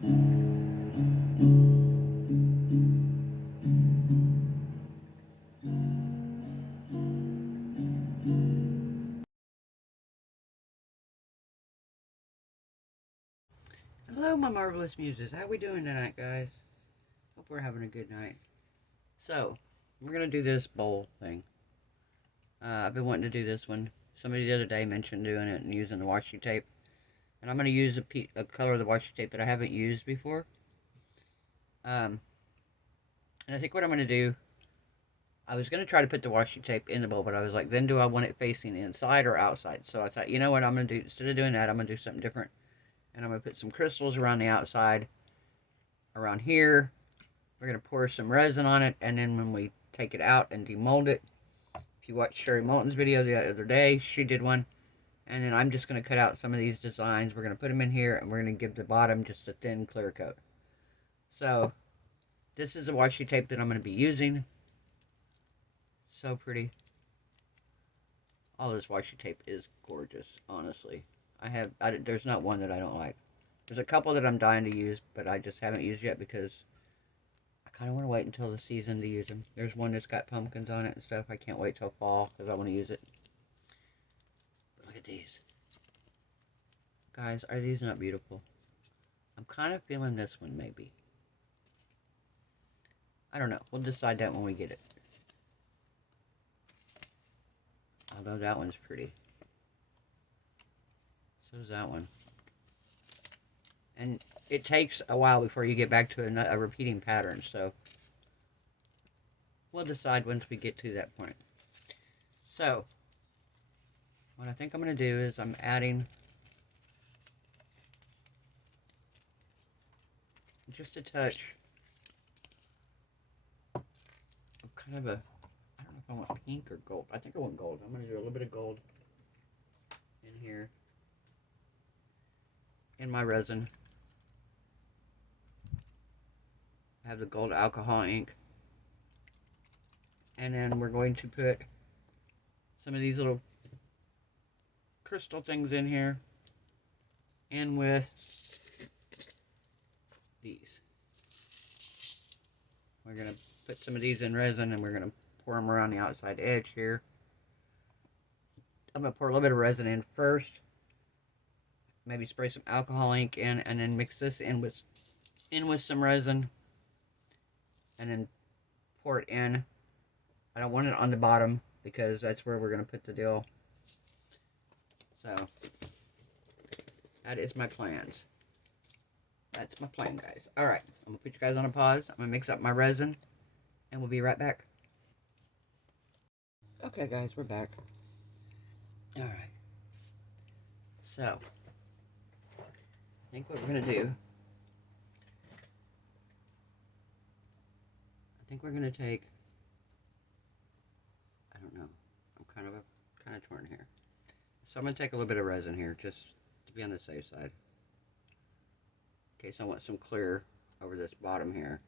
Hello, my marvelous muses. How we doing tonight, guys? Hope we're having a good night. So, we're going to do this bowl thing. I've been wanting to do this one. Somebody the other day mentioned doing it and using the washi tape. And I'm going to use a color of the washi tape that I haven't used before. And I think what I'm going to do, I was going to try to put the washi tape in the bowl, but I was like, then do I want it facing inside or outside? So I thought, you know what I'm going to do? Instead of doing that, I'm going to do something different. And I'm going to put some crystals around the outside, around here. We're going to pour some resin on it, and then when we take it out and demold it, if you watched Sherry Moulton's video the other day, she did one. And then I'm just going to cut out some of these designs. We're going to put them in here, and we're going to give the bottom just a thin clear coat. So, this is the washi tape that I'm going to be using. So pretty. All this washi tape is gorgeous, honestly. There's not one that I don't like. There's a couple that I'm dying to use, but I just haven't used yet because I kind of want to wait until the season to use them. There's one that's got pumpkins on it and stuff. I can't wait till fall because I want to use it. But look at these. Guys, are these not beautiful? I'm kind of feeling this one, maybe. I don't know. We'll decide that when we get it. Although that one's pretty. So is that one. And it takes a while before you get back to a repeating pattern, so we'll decide once we get to that point. So, what I think I'm going to do is I'm adding just a touch of kind of a, I don't know if I want pink or gold. I think I want gold. I'm going to do a little bit of gold in here in my resin. I have the gold alcohol ink. And then we're going to put some of these little crystal things in here. And with these. We're going to put some of these in resin and we're going to pour them around the outside edge here. I'm going to pour a little bit of resin in first. Maybe spray some alcohol ink in and then mix this in with some resin. And then pour it in. I don't want it on the bottom because that's where we're going to put the deal. So, that is my plans. That's my plan, guys. Alright, I'm going to put you guys on a pause. I'm going to mix up my resin, and we'll be right back. Okay, guys, we're back. Alright. So, I think what we're going to do, I think we're going to take, I don't know, I'm kind of torn here. So I'm going to take a little bit of resin here, just to be on the safe side. In case I want some clear over this bottom here.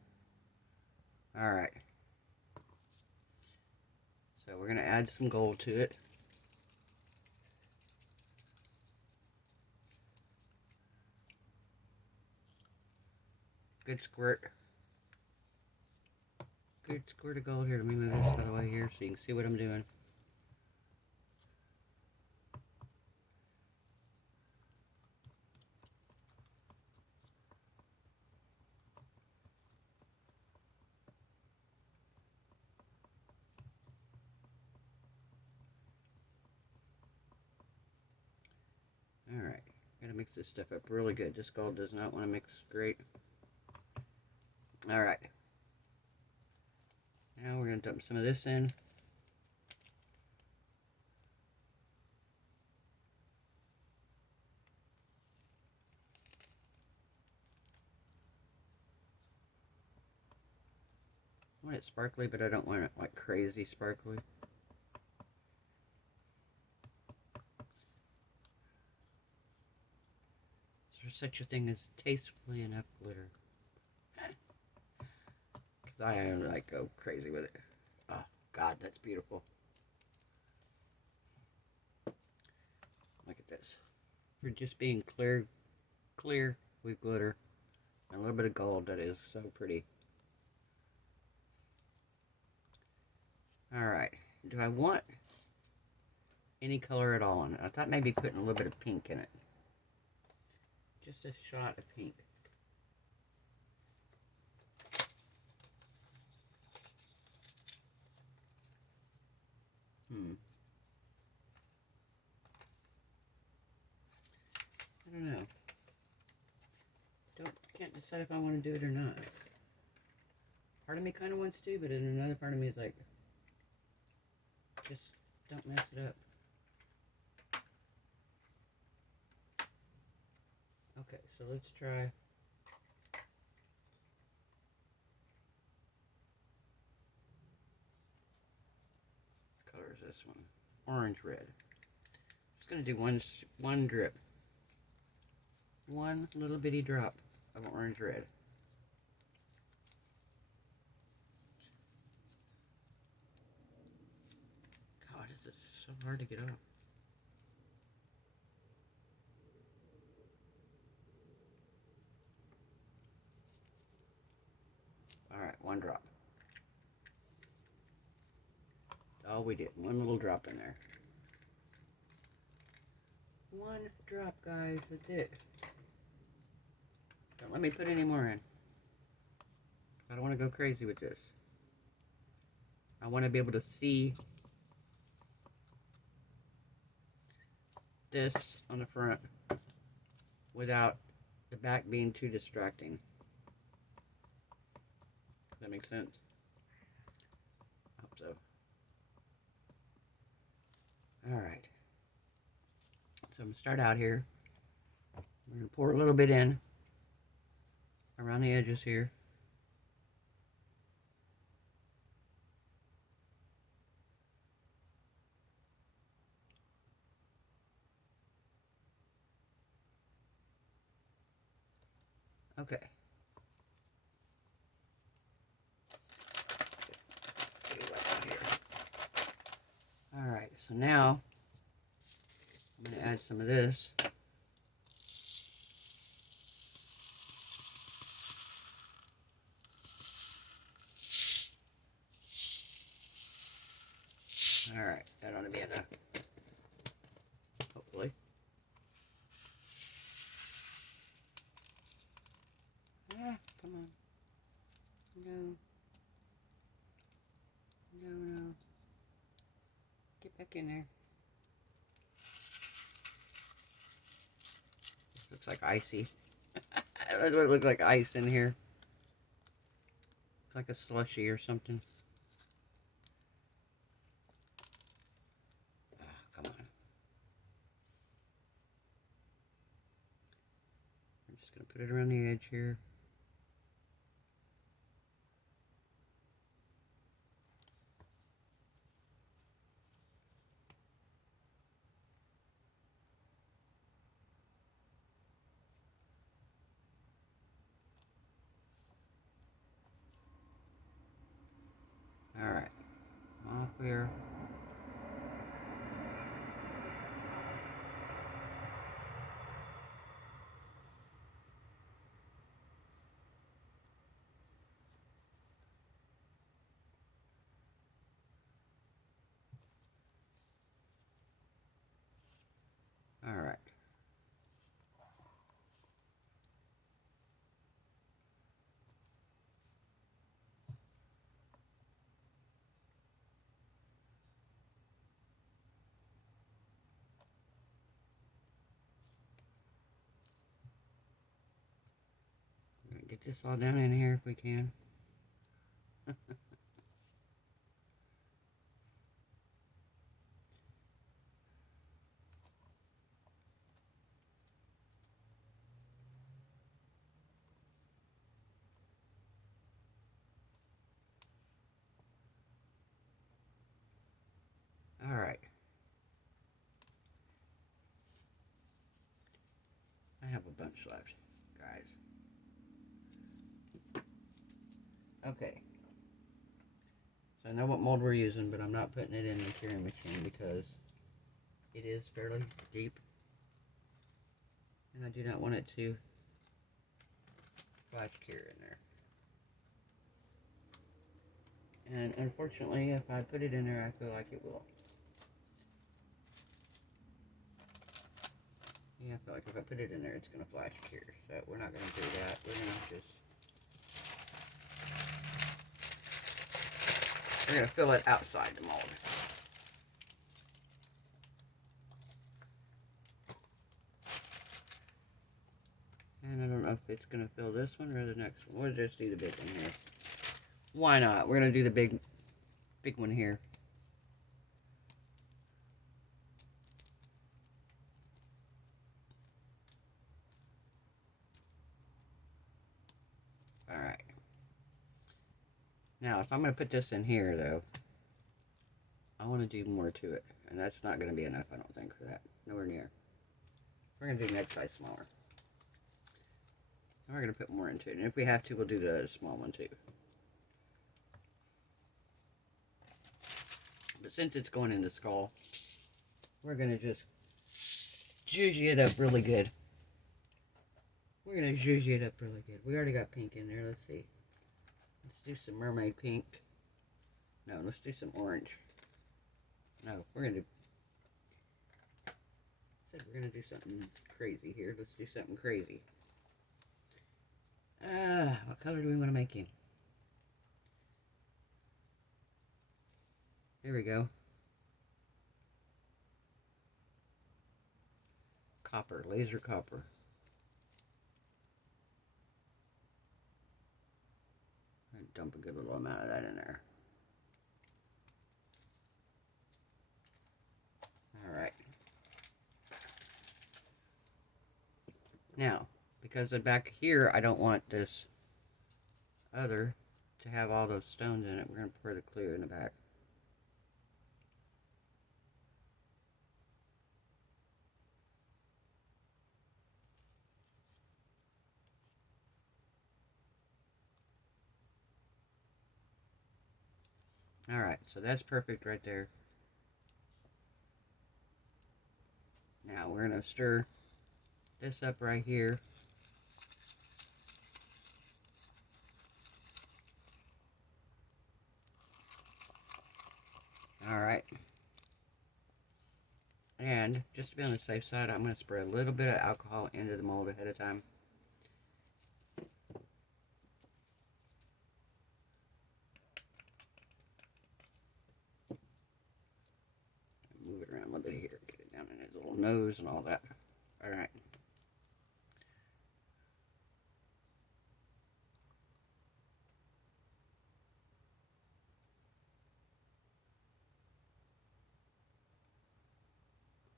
Alright. So we're going to add some gold to it. Good squirt. Good squirt of gold here. Let me move this out of the way here so you can see what I'm doing. Alright, gotta mix this stuff up really good. This gold does not want to mix great. Alright. Now we're going to dump some of this in. I want it sparkly, but I don't want it like crazy sparkly. Is there such a thing as tastefully enough glitter? Because I like go crazy with it. Oh God, that's beautiful. Look at this. For just being clear with glitter. A little bit of gold that is so pretty. Alright, do I want any color at all on it? I thought maybe putting a little bit of pink in it. Just a shot of pink. I don't know. Can't decide if I want to do it or not. Part of me kind of wants to, but then another part of me is like, just don't mess it up. Okay, so let's try. What color is this one? Orange red. Just gonna do one drip. One little bitty drop of orange red. God, this is so hard to get off. Alright, one drop. That's all we did. One little drop in there. One drop, guys. That's it. Don't let me put any more in. I don't want to go crazy with this. I want to be able to see this on the front without the back being too distracting. Does that make sense? I hope so. Alright. So I'm going to start out here. I'm going to pour a little bit in around the edges here. Okay. Alright, so now I'm going to add some of this. Alright, that ought to be enough. Hopefully. Ah, come on. No. No. Get back in there. This looks like icy. That's what it looks like, ice in here. It's like a slushy or something. Come on. I'm just going to put it around the edge here. Alright. Off here. Alright. Get this all down in here if we can. Alright. I have a bunch left, guys. Okay. So I know what mold we're using, but I'm not putting it in the curing machine because it is fairly deep. And I do not want it to flash cure in there. And unfortunately, if I put it in there, I feel like it will. Yeah, I feel like if I put it in there, it's going to flash cure. So we're not going to do that. We're going to fill it outside the mold. And I don't know if it's going to fill this one or the next one. We'll just do the big one here. Why not? We're going to do the big one here. Alright. Now, if I'm going to put this in here, though, I want to do more to it. And that's not going to be enough, I don't think, for that. Nowhere near. We're going to do next size smaller. And we're going to put more into it. And if we have to, we'll do the small one, too. But since it's going in the skull, we're going to just zhuzh it up really good. We're going to zhuzh it up really good. We already got pink in there. Let's see. Let's do some mermaid pink. No, let's do some orange. No, we're going to do... said we're going to do something crazy here. Let's do something crazy. What color do we want to make him? There we go. Copper, laser copper. And dump a good little amount of that in there. Alright. Now, because back here I don't want this other to have all those stones in it, we're going to pour the clear in the back. Alright, so that's perfect right there. Now we're going to stir this up right here. Alright. And just to be on the safe side, I'm going to spray a little bit of alcohol into the mold ahead of time. Move it around a little bit here. Get it down in his little nose and all that. Alright.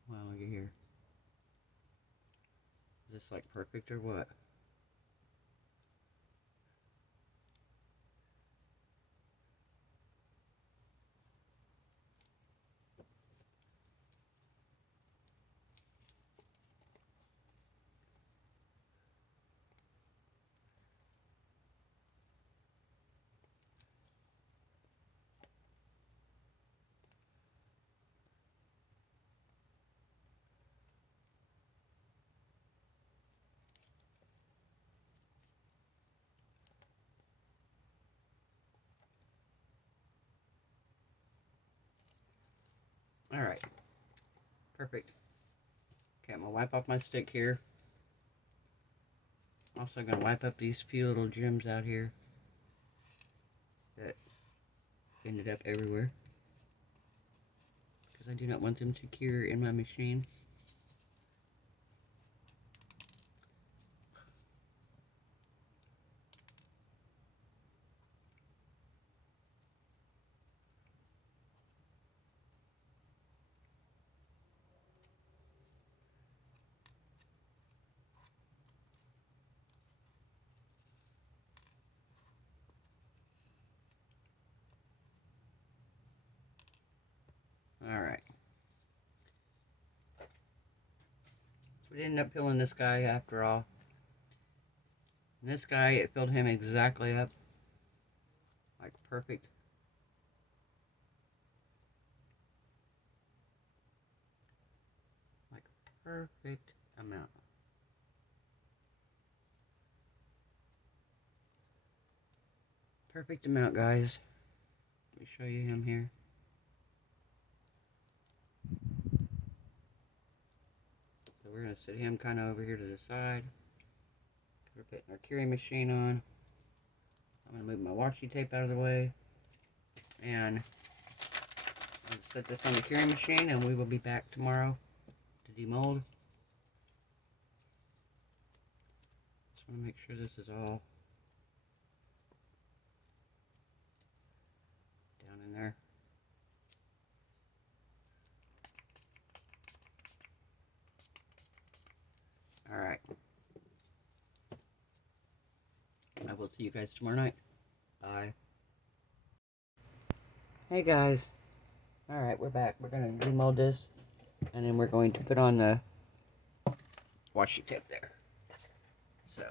Wow, look at here. Is this like perfect or what? Alright. Perfect. Okay, I'm going to wipe off my stick here. Also going to wipe up these few little gems out here that ended up everywhere, because I do not want them to cure in my machine. Alright. So we ended up filling this guy after all. And this guy, it filled him exactly up. Like perfect. Like perfect amount. perfect amount, guys. Let me show you him here. So we're going to set him kind of over here to the side. We're putting our curing machine on. I'm going to move my washi tape out of the way. And I'll set this on the curing machine, and we will be back tomorrow to demold. Just want to make sure this is all down in there. Alright. I will see you guys tomorrow night. Bye. Hey guys. Alright, we're back. We're going to demold this, and then we're going to put on the washi tape there. So,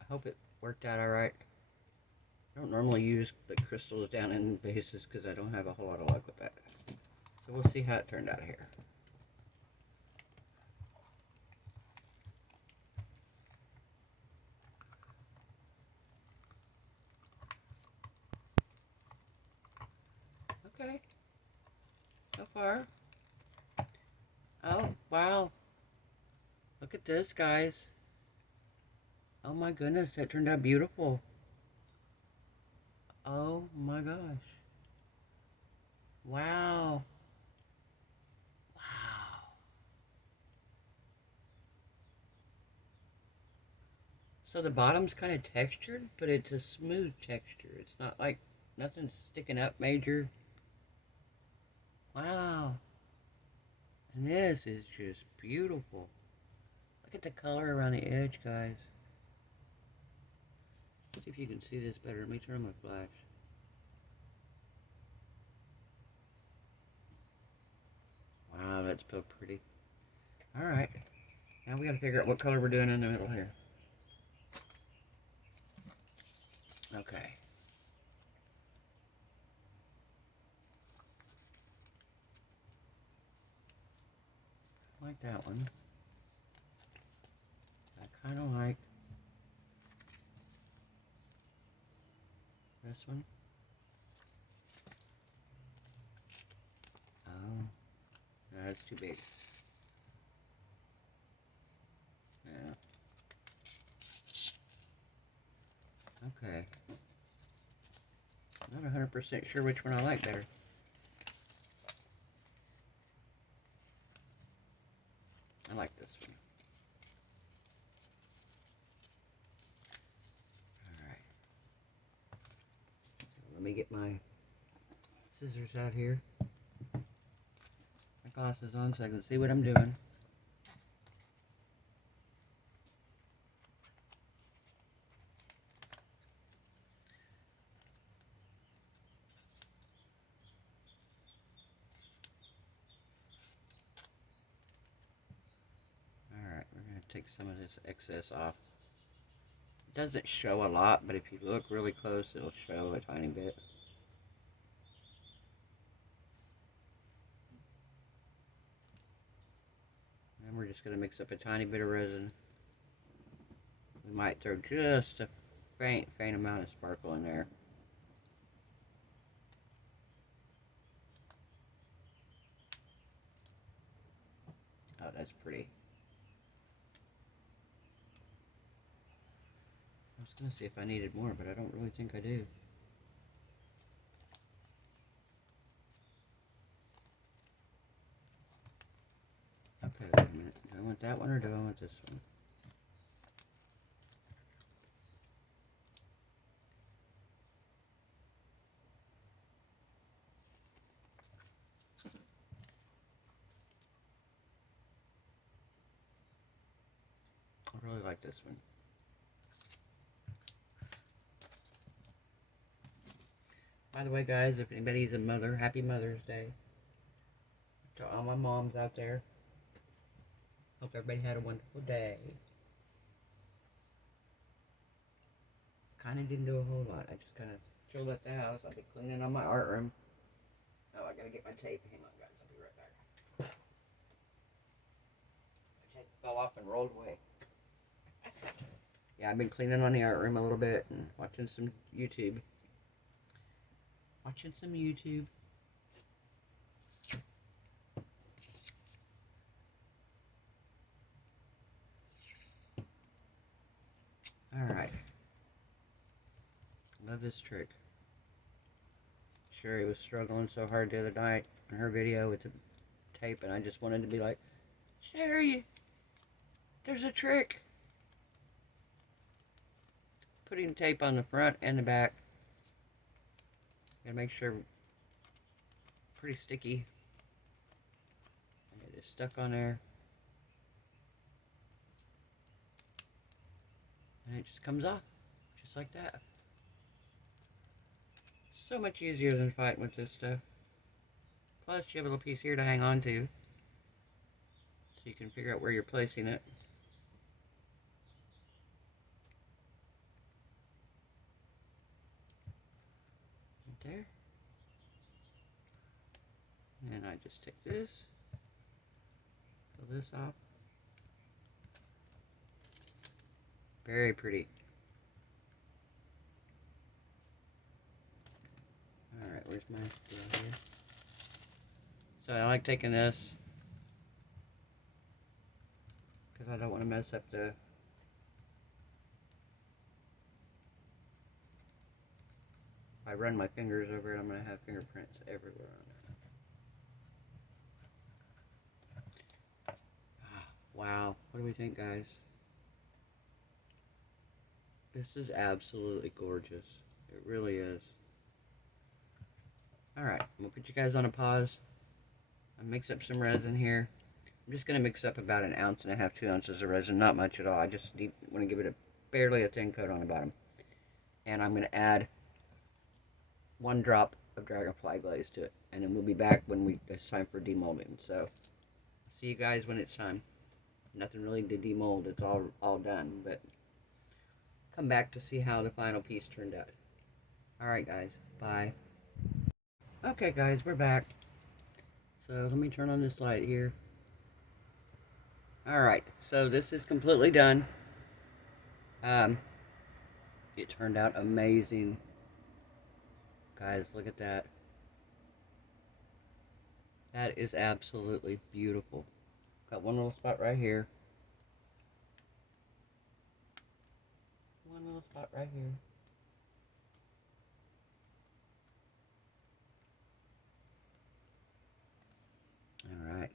I hope it worked out alright. I don't normally use the crystals down in vases because I don't have a whole lot of luck with that. So we'll see how it turned out here. Okay. So far. Oh, wow. Look at this, guys. Oh my goodness, that turned out beautiful. Oh my gosh. Wow. Wow. So the bottom's kind of textured, but it's a smooth texture. It's not like nothing's sticking up major. Wow. And this is just beautiful. Look at the color around the edge, guys. Let's see if you can see this better. Let me turn on my flash. Wow, that's so pretty. Alright. Now we gotta figure out what color we're doing in the middle here. Okay. I like that one. I kind of like this one. Oh, no, that's too big. Yeah. Okay. Not 100% sure which one I like better. I like this one. Alright. So let me get my scissors out here. My glasses on so I can see what I'm doing. Alright, we're going to take some of this excess off. It doesn't show a lot, but if you look really close, it'll show a tiny bit. And we're just going to mix up a tiny bit of resin. We might throw just a faint amount of sparkle in there. Oh, that's pretty. I was going to see if I needed more, but I don't really think I do. Okay, wait a minute. Do I want that one or do I want this one? I really like this one. By the way, guys, if anybody's a mother, happy Mother's Day. To all my moms out there. Hope everybody had a wonderful day. Kind of didn't do a whole lot. I just kind of chilled at the house. I'll be cleaning on my art room. Oh, I gotta get my tape. Hang on, guys. I'll be right back. My tape fell off and rolled away. Yeah, Yeah, I've been cleaning on the art room a little bit and watching some YouTube. Alright. Love this trick. Sherry was struggling so hard the other night in her video with the tape, and I just wanted to be like, Sherry, there's a trick. Putting tape on the front and the back. Gotta make sure pretty sticky. And it is stuck on there. And it just comes off. Just like that. So much easier than fighting with this stuff. Plus you have a little piece here to hang on to. So you can figure out where you're placing it. Right there. And I just take this. Pull this off. Very pretty. Alright, where's my steel here? So I like taking this because I don't want to mess up the if I run my fingers over it, I'm going to have fingerprints everywhere on it. Wow, what do we think, guys? This is absolutely gorgeous. It really is. Alright, I'm going to put you guys on a pause. I'll mix up some resin here. I'm just going to mix up about 1.5 ounces, 2 ounces of resin. Not much at all. I just want to give it barely a thin coat on the bottom. And I'm going to add 1 drop of dragonfly glaze to it. And then we'll be back when it's time for demolding. So, see you guys when it's time. Nothing really to demold. It's all done. But come back to see how the final piece turned out. Alright guys, bye. Okay guys, we're back. So let me turn on this light here. Alright, so this is completely done. It turned out amazing. Guys, look at that. That is absolutely beautiful. Got one little spot right here. One little spot right here. Alright.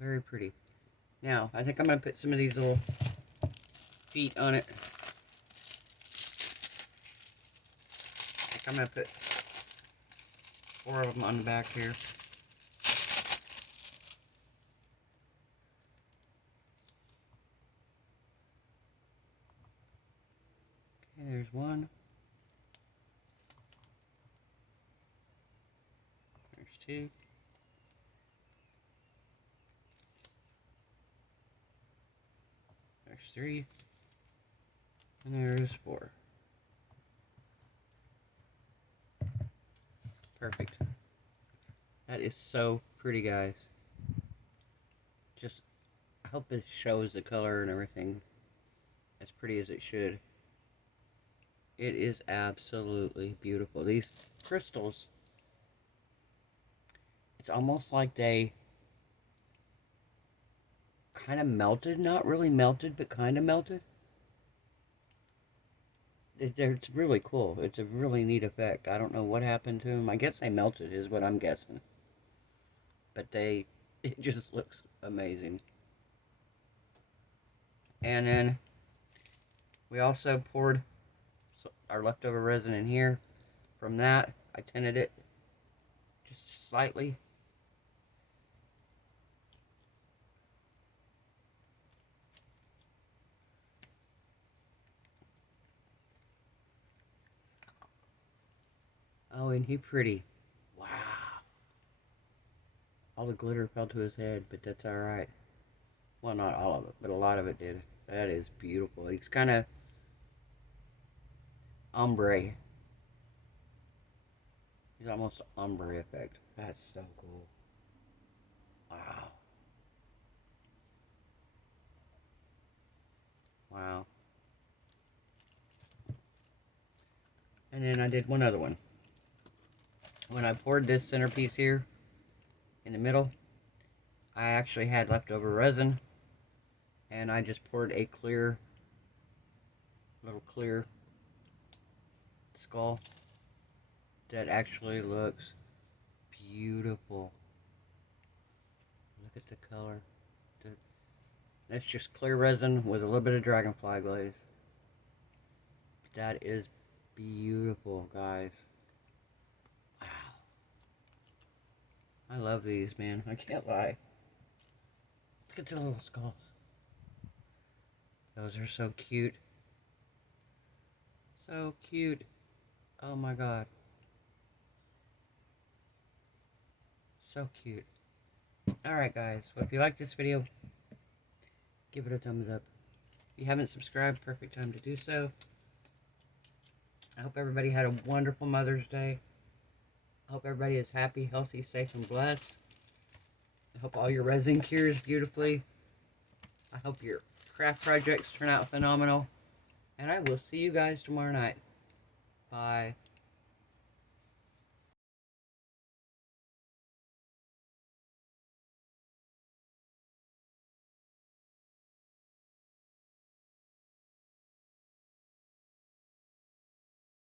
Very pretty. Now, I think I'm going to put some of these little feet on it. I think I'm going to put 4 of them on the back here. Okay, there's one. There's 2. There's 3. And there's 4. Perfect. That is so pretty, guys. Just, I hope this shows the color and everything as pretty as it should. It is absolutely beautiful. These crystals, it's almost like they kind of melted. Not really melted, but kind of melted. It's really cool. It's a really neat effect. I don't know what happened to them. I guess they melted is what I'm guessing. But it just looks amazing. And then we also poured our leftover resin in here. From that, I tinted it just slightly. Oh, and he pretty. Wow. All the glitter fell to his head, but that's alright. Well, not all of it, but a lot of it did. That is beautiful. He's kind of ombre. He's almost ombre effect. That's so cool. Wow. And then I did one other one. When I poured this centerpiece here in the middle, I actually had leftover resin, and I just poured a little clear skull that actually looks beautiful. Look at the color. That's just clear resin with a little bit of dragonfly glaze. That is beautiful, guys. Wow. I love these, man. I can't lie. Look at the little skulls. Those are so cute. So cute. Oh my god. So cute. Alright guys, well, if you like this video, give it a thumbs up. If you haven't subscribed, perfect time to do so. I hope everybody had a wonderful Mother's Day. I hope everybody is happy, healthy, safe, and blessed. I hope all your resin cures beautifully. I hope your craft projects turn out phenomenal. And I will see you guys tomorrow night. Bye.